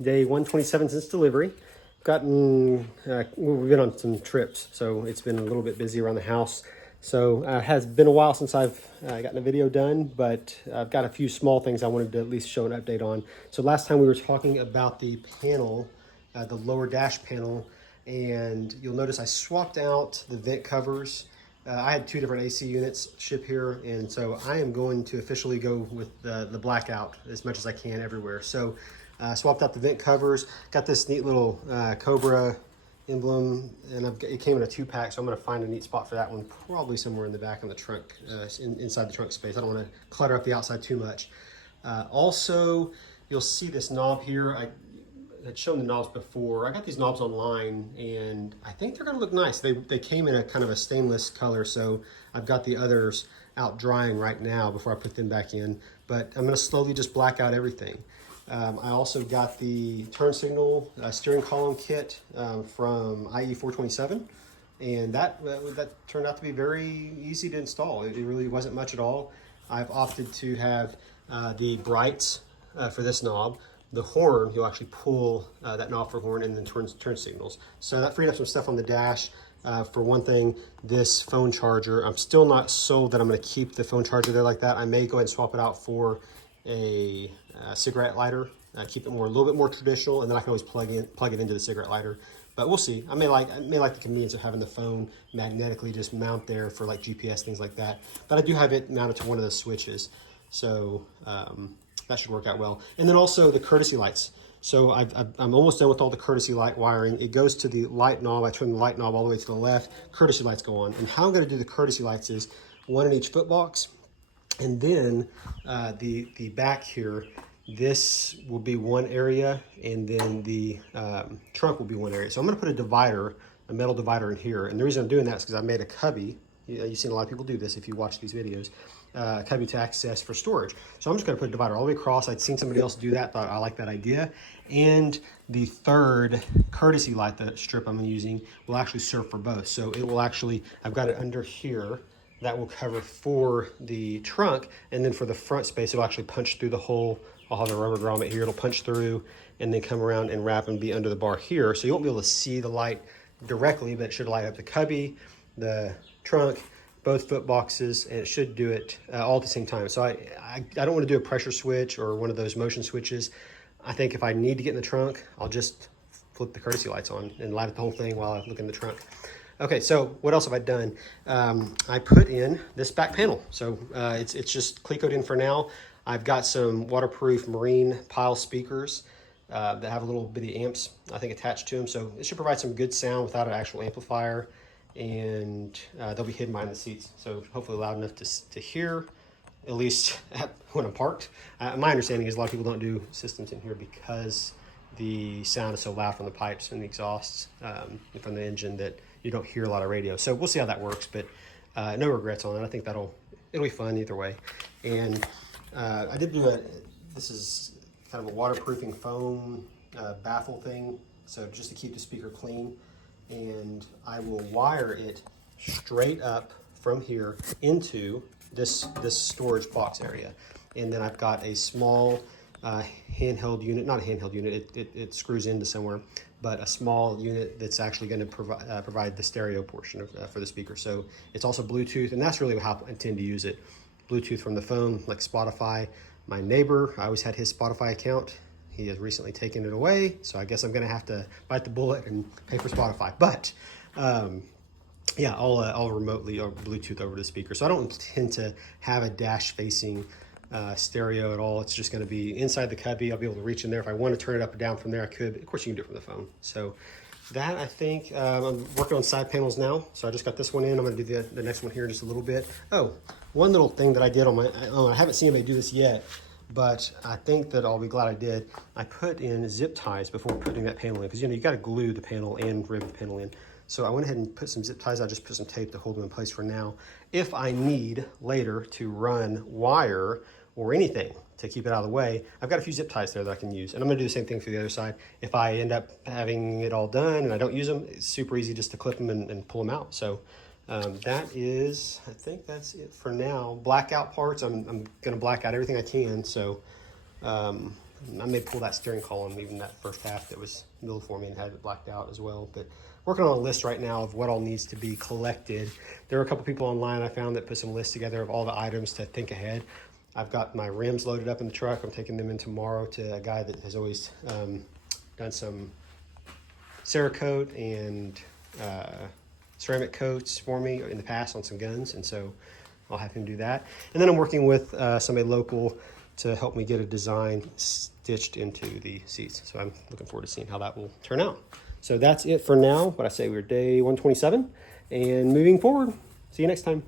day 127 since delivery. We've been on some trips, so it's been a little bit busy around the house. So it has been a while since I've gotten a video done, but I've got a few small things I wanted to at least show an update on. So last time we were talking about the panel, the lower dash panel, and you'll notice I swapped out the vent covers. I had two different AC units ship here, and so I am going to officially go with the blackout as much as I can everywhere. So swapped out the vent covers, got this neat little Cobra emblem, and it came in a 2-pack, so I'm going to find a neat spot for that one, probably somewhere in the back of the trunk, inside the trunk space. I don't want to clutter up the outside too much. Also, you'll see this knob here. I had shown the knobs before. I got these knobs online, and I think they're going to look nice. They came in a kind of a stainless color, so I've got the others out drying right now before I put them back in, but I'm going to slowly just black out everything. I also got the turn signal steering column kit from IE427, and that turned out to be very easy to install. It really wasn't much at all. I've opted to have the brights for this knob. The horn, you'll actually pull that knob for horn, and then turn signals. So that freed up some stuff on the dash. For one thing, this phone charger, I'm still not sold that I'm going to keep the phone charger there like that. I may go ahead and swap it out for a cigarette lighter, keep it a little bit more traditional, and then I can always plug it into the cigarette lighter. But we'll see. I may like the convenience of having the phone magnetically just mount there for like GPS, things like that. But I do have it mounted to one of the switches, so that should work out well. And then also the courtesy lights. So I'm almost done with all the courtesy light wiring. It goes to the light knob. I turn the light knob all the way to the left. Courtesy lights go on. And how I'm going to do the courtesy lights is one in each foot box. And then the back here, this will be one area, and then the trunk will be one area. So I'm going to put a divider, a metal divider in here. And the reason I'm doing that is because I made a cubby. You've seen a lot of people do this if you watch these videos. Cubby to access for storage. So I'm just going to put a divider all the way across. I'd seen somebody else do that, thought I like that idea. And the third courtesy light, the strip I'm using, will actually serve for both. So it will actually, I've got it under here. That will cover for the trunk, and then for the front space, it'll actually punch through the hole. I'll have a rubber grommet here. It'll punch through and then come around and wrap and be under the bar here. So you won't be able to see the light directly, but it should light up the cubby, the trunk, both foot boxes, and it should do it all at the same time. So I don't want to do a pressure switch or one of those motion switches. I think if I need to get in the trunk, I'll just flip the courtesy lights on and light up the whole thing while I look in the trunk. Okay, so what else have I done? I put in this back panel. So it's just Clecoed in for now. I've got some waterproof marine pile speakers that have a little bitty amps, I think, attached to them. So it should provide some good sound without an actual amplifier. And they'll be hidden behind the seats, so hopefully loud enough to hear, at least when I'm parked. My understanding is a lot of people don't do systems in here because the sound is so loud from the pipes and the exhausts from the engine that you don't hear a lot of radio. So we'll see how that works, but no regrets on it. I think it'll be fun either way. And I did do this is kind of a waterproofing foam baffle thing, so just to keep the speaker clean. And I will wire it straight up from here into this storage box area. And then I've got a small handheld unit, not a handheld unit, it screws into somewhere, but a small unit that's actually going to provide the stereo portion for the speaker. So it's also Bluetooth, and that's really how I intend to use it. Bluetooth from the phone, like Spotify. My neighbor, I always had his Spotify account. He has recently taken it away, so I guess I'm going to have to bite the bullet and pay for Spotify. But yeah, I'll remotely or Bluetooth over the speaker. So I don't intend to have a dash-facing stereo at all. It's just going to be inside the cubby. I'll be able to reach in there. If I want to turn it up or down from there, I could. Of course, you can do it from the phone. So that, I think, I'm working on side panels now. So I just got this one in. I'm going to do the next one here in just a little bit. Oh, one little thing that I did on my own. I haven't seen anybody do this yet, but I think that I'll be glad I did. I put in zip ties before putting that panel in, because you got to glue the panel and rib the panel in. So I went ahead and put some zip ties. I just put some tape to hold them in place for now. If I need later to run wire or anything to keep it out of the way, I've got a few zip ties there that I can use. And I'm gonna do the same thing for the other side. If I end up having it all done and I don't use them, it's super easy just to clip them and pull them out. So that is, I think that's it for now. Blackout parts, I'm gonna black out everything I can. So I may pull that steering column, even that first half that was milled for me and had it blacked out as well. But working on a list right now of what all needs to be collected. There are a couple people online I found that put some lists together of all the items to think ahead. I've got my rims loaded up in the truck. I'm taking them in tomorrow to a guy that has always done some Cerakote and ceramic coats for me in the past on some guns, and so I'll have him do that. And then I'm working with somebody local to help me get a design stitched into the seats. So I'm looking forward to seeing how that will turn out. So that's it for now. What I say, we're day 127 and moving forward. See you next time.